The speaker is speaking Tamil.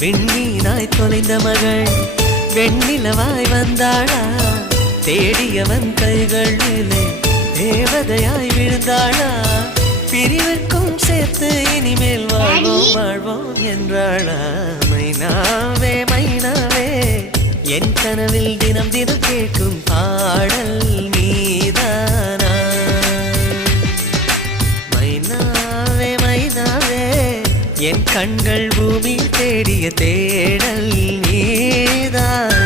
விண்மீனாய் தொலைந்த மகள் வெண்ணிலவாய் வந்தாளா தேடியவன் கைகள் மேலே தேவதையாய் விழுந்தாளா பிரிவிற்கும் சேர்த்து இனிமேல் வாழ்வோம் வாழ்வோம் என்றாளா மைனாவே மைனாவே என் கனவில் தினம் தினம் கேட்கும் பாடல் நீதானா மைனாவே மைனாவே என் கண்கள் பூமி தேடிய தேடல் நீதான்